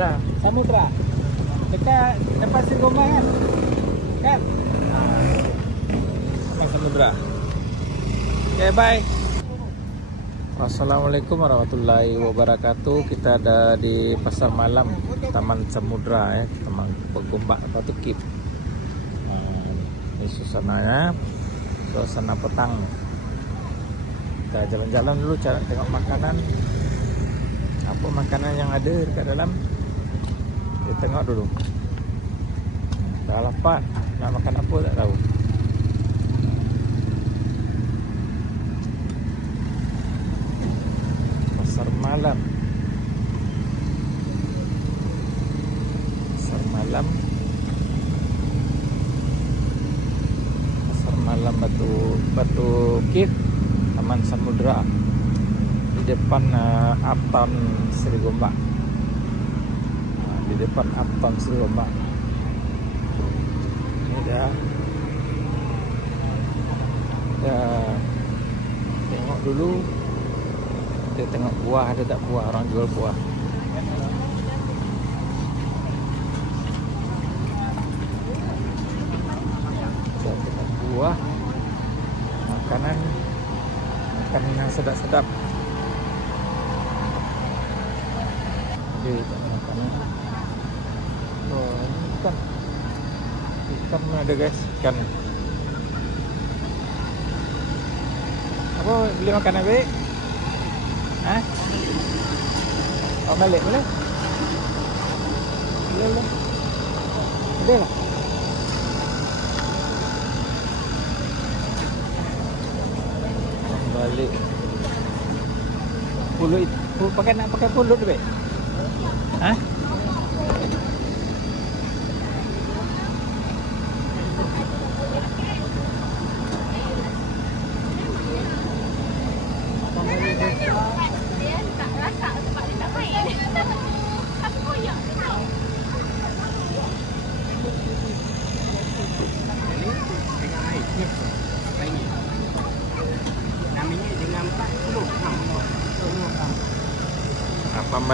Samudra. Samudra. Dekat depan Sirgomba kan? Kan? Depan Samudra. Oke, bye. Assalamualaikum warahmatullahi wabarakatuh. Kita ada di pasar malam Taman Samudra ya, Taman Pegombak Batu Kip. Ini suasananya, suasana petang. Kita jalan-jalan dulu, cara tengok makanan. Apa makanan yang ada dekat dalam? Kita tengok dulu. Dah lapar, nak makan apa tak tahu. Pasar malam. Pasar malam. Pasar malam Batu Kip, Taman Samudra. Di depan Uptown Sirgomba. Di depan Uptown Sirgomba. Ini dah. Tengok dulu. Kita tengok buah, ada tak buah, orang jual buah. Kita tengok buah. Makanan yang sedap-sedap. Jadi makanan. Oh, ini ikan. Ikan mana ada guys? Ikan. Apa beli makanan baik? Hah? Oh, balik boleh? Boleh. Boleh lah. Balik. Pulut itu nak pakai pulut tu baik? Hah?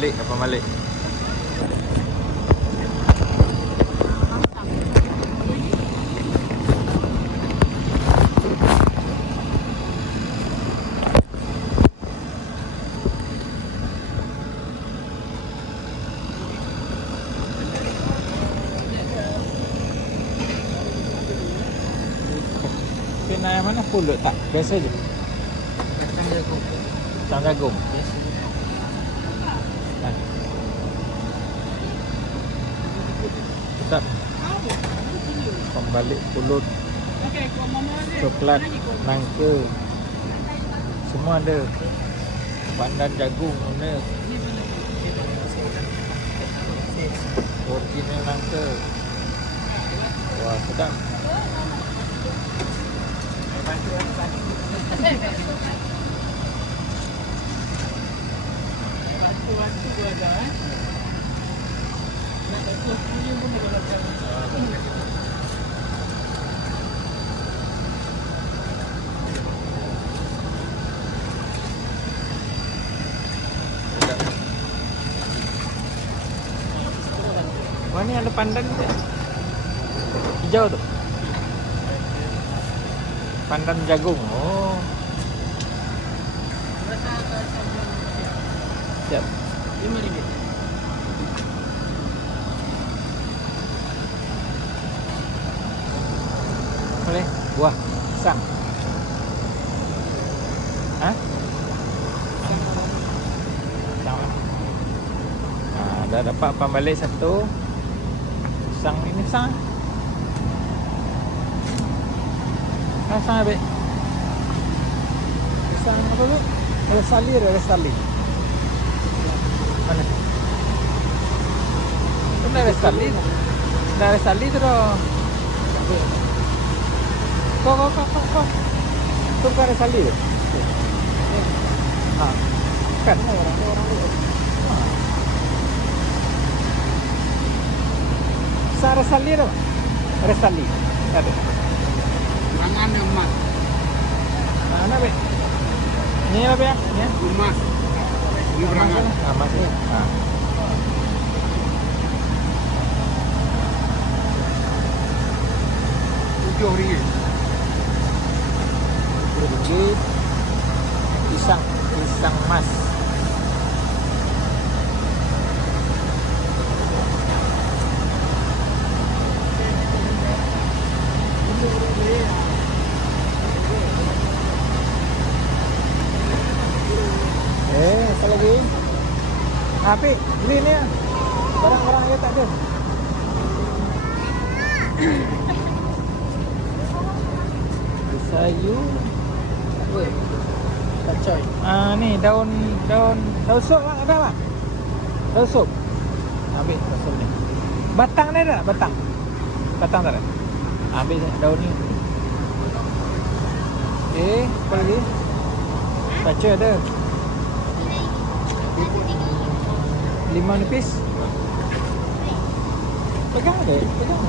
Apa balik? Kena yang mana pulut tak? Biasa je. Kacang jagung. Sedap. Pembalik pulut, coklat, nangka, semua ada. Pandan jagung ada. Original nangka. Wah, sedap. Wah, ini ada pandan juga. Hijau tuh. Pandan jagung. Oh. Siap. RM5. Boleh? Buah pisang. Hah? Pisang. Nah, dah dapat pembalik satu. Pisang ini pisang. Pisang apa? Pisang apa tu? Resali. Mana? Itu dah resali. Dah resali tu dah. Kau. Itu bukan resali tu? Kan? Pisang resali tu? Resali. Ada. Mangan emas. Mana be? Ini apa ya? Ini Emas. Ini berangkat. Emas ni. RM70. RM70. Pisang mas. Apa lagi? Api, beli ni ya. Barang-barang dia tak ada. Sayur. Kacau. Ni daun sup ada apa? Daun sup. Ambil daun sup ni. Batang ni ada tak? Batang. Batang tak ada. Ambil daun ni. Apa lagi? Kacau ada. Limau nipis. Pegang ada. Pegang.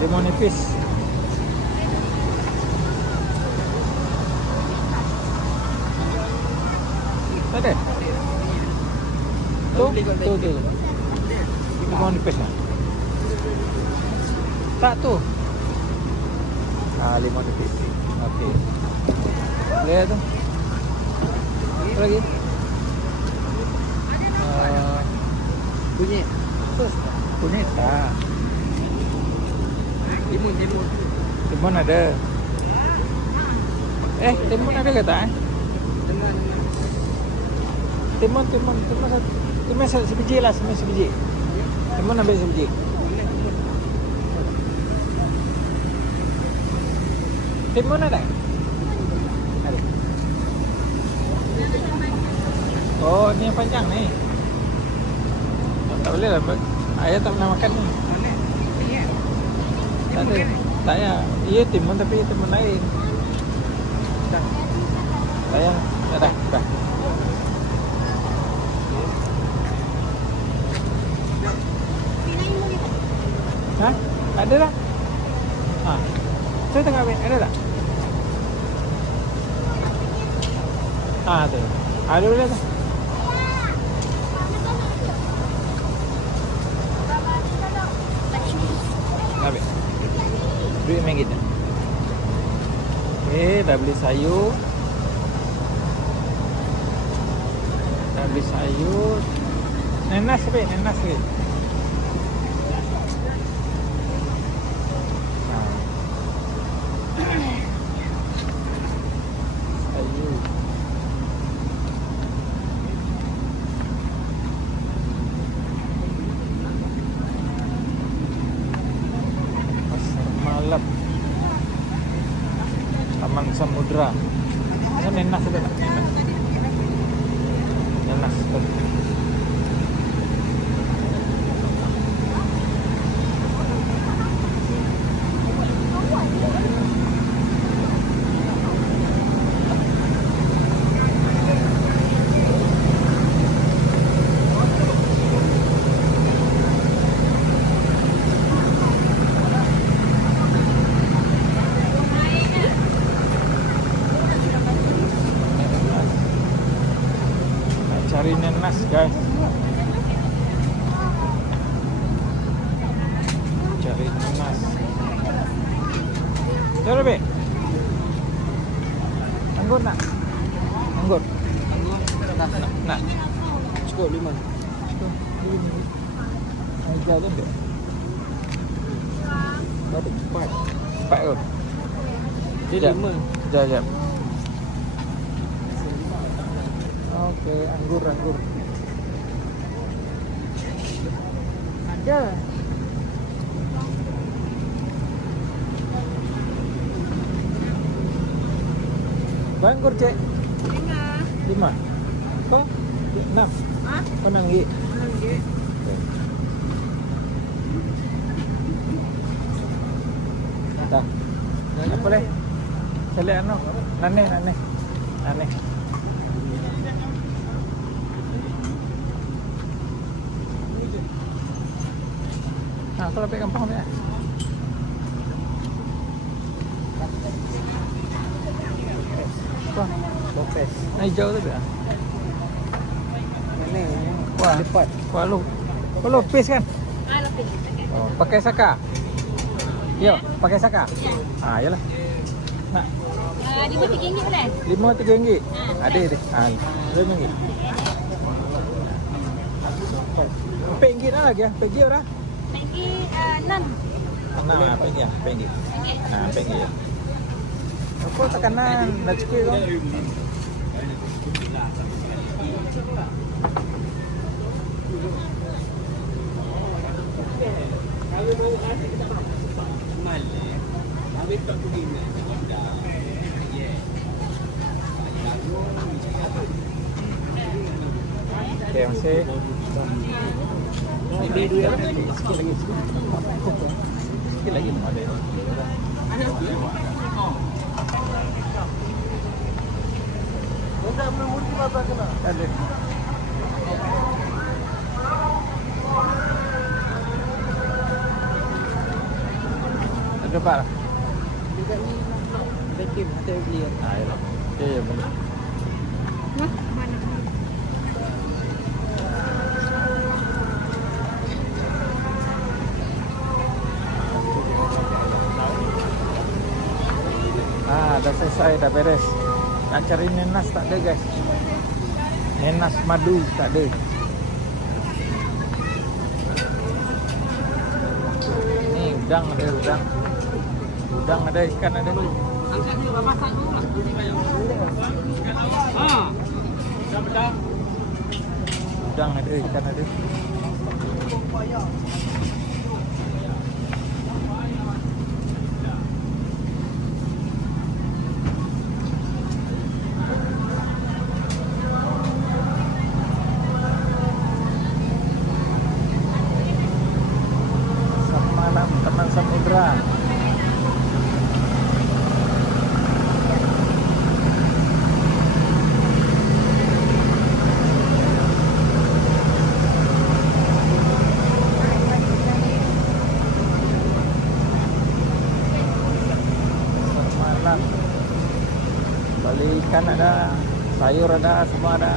Limau nipis. Tak ada. Tu. Limau nipis lah. Tak tu. Limau nipis. Okey. Lihat tu. Apa lagi? Kunyit. Kunyit tak. Timun. Timun ada. Timun ada ke tak? Timun sebiji lah, sebiji. Timun ambil sebiji. Timun ada? Ada. Oh, ni yang panjang ni. Tak boleh lah. Ayah tak pernah makan ni. Tak ada. Tak ya. Iya timun tapi timun lain. Sayang. Dah. Hah? Ada tak? Saya tengah ambil. Ada tak? Ada. Ada boleh tak? Ambil. RM2 dah. Dah beli sayur. Nenas sikit. Sayur. Pasar malam. Taman Samudra. Ada nenas ada tak? Nenas betul. Cari nenas guys. Cari nenas. Jom be. Anggur nak? Anggur. Nak. Cukup 5. Ajar tu tak? Berapa? 4 kot. Tidak. 5. Sekejap. Okey, anggur. Ada. Berapa anggur, Cik? 5. Kau? 6. Kau RM6. Dah. Apa leh? Saya lihat Nane. Kalau lebih gampang ya. Lopez. Hijau tu ya. Ini. Wah, Lipat. Wah, Lopez kan? Lopez. Oh, pakai saka. Yo, pakai saka? Ya. Ah, iyalah. Nak, Di mana tinggi boleh? RM5 Ada deh. Ah, RM5. RM4 dah lagi ya. RM4 dah. Tinggi 6. Nah, RM4 ya, RM4. Tinggi. Nah, RM4 ya. Apa tekanan dah sikit tu. Okay, masih. Ini dua ya. Sikit lagi. Sikit lagi ada. Ada. Ada apa? Vacuum atau beli. Ah, ya. Ya, boleh. Wah, mana? Dah selesai, dah beres. Nak cari nenas tak ada guys. Nenas madu tak ada. Ni udang ada udang. Udang ada, ikan ada. Angkat dulu, masak dulu. Udang ada, ikan ada. Semalam teman samudra. Semalam beli ikan ada, sayur ada, semua ada.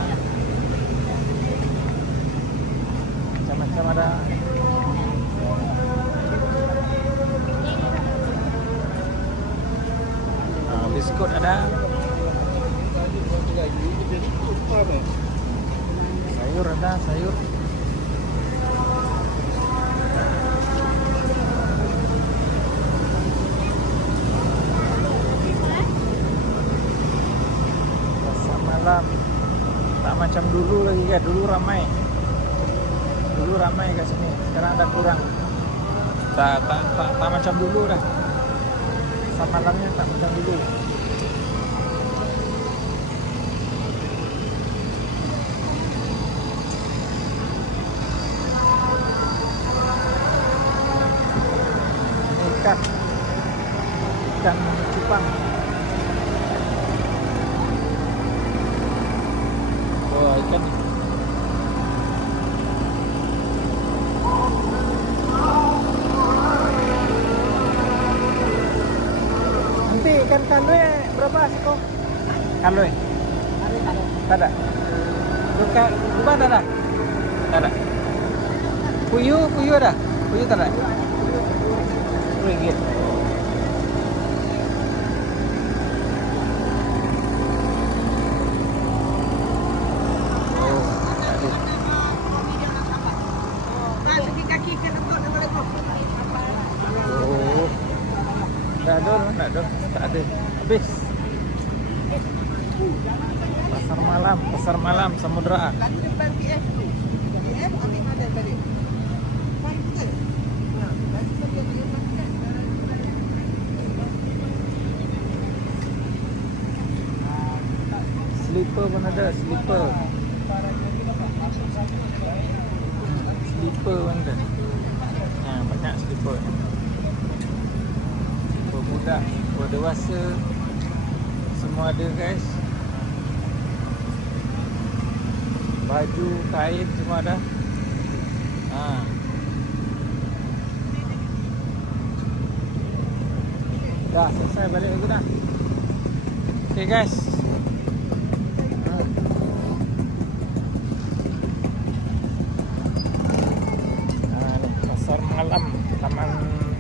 Macam-macam ada. Biskut ada. Sayur ada, sayur. Pasar malam. Tak macam dulu lagi kan, dulu ramai. Dulu ramai kat sini, sekarang dah kurang. Tak macam dulu dah. Pasar malamnya tak macam dulu. Ini ikan cupang. Oh, ikan ni. Nanti ikan kalui berapa siko? Kalui? Tak ada. Bukan, bukan tak ada? Tak ada. Puyuh ada? Puyuh tak ada? RM10. Oh. Tak ada. Tak ada. Habis. Pasar malam Samudra. Slipper pun ada, slipper. Slipper pun ada. Banyak slipper. Slipper budak, slipper dewasa. Semua ada guys. Baju, kain semua ada. Dah selesai balik aku dah. Okay guys. Pasar malam Taman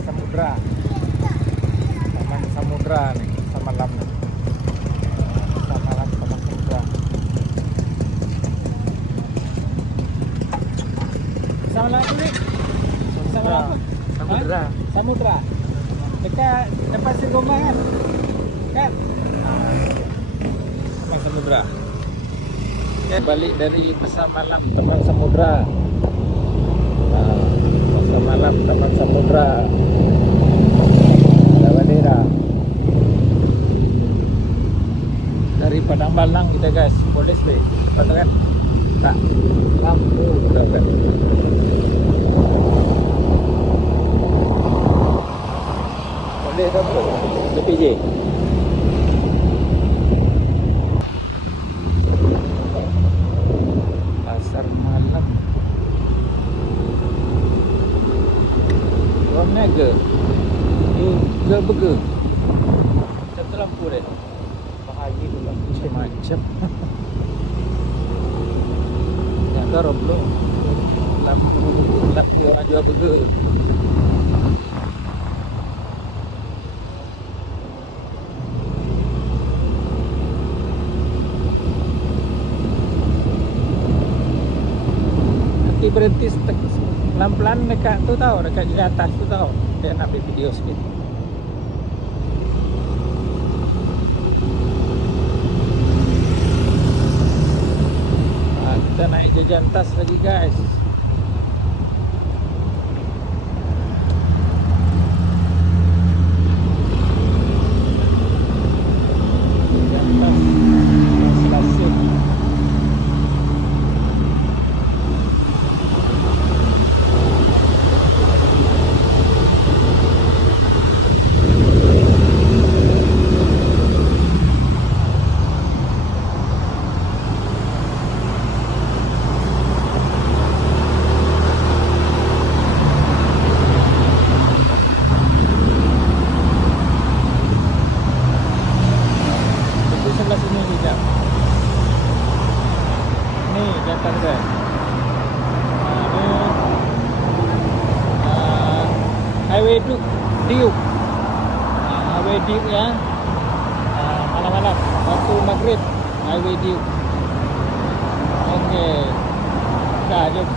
Samudra. Sama lagi nih. Sama apa? Samudra. Samudra. Dekat depan Sirgomba kan? Kan? Depan Samudra. Ya, balik dari pasar malam Taman Samudra. Pasar malam Taman Samudra. Ada bendera. Dari Padang Balang kita guys, boleh sih. Cepat kan? Tak. Lampu udah kan. Boleh tak bro? PJ. Pasar malam. Warna ke? Ke burger. Satu lampu deh. Bahaya tu lah. Macam-macam. Yang tu Roblo. Lampu orang jual burger. Nanti berhenti pelan-pelan dekat tu tahu, dekat di atas tu tahu. Dia nak ambil video sikit. Kita naik jajan tas lagi guys. Jajan tas klasik. Itu sebelah sini sekejap. Ni datang guys. Ni Highway Duke. Highway Duke ya. Malam-malam waktu maghrib Highway Duke. Okey. Dah jom.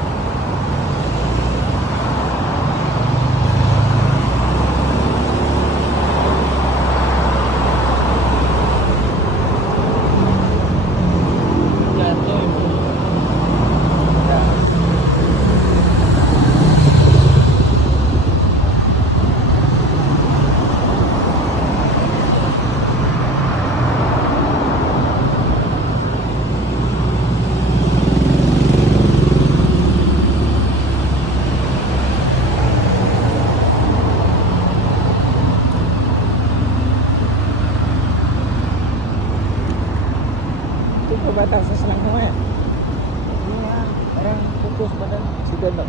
Itu perbatasan Selangor kan? Ini orang fokus pada accident tau.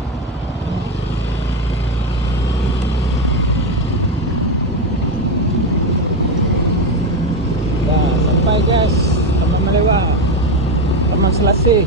Dah sampai guys, Taman Malewah, Taman Selasih.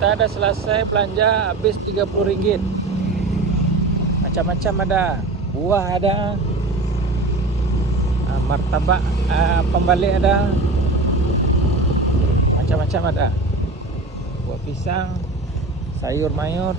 Kita dah selesai belanja, habis RM30. Macam-macam ada. Buah ada. Martabak pembalik ada. Macam-macam ada. Buah pisang, sayur mayur.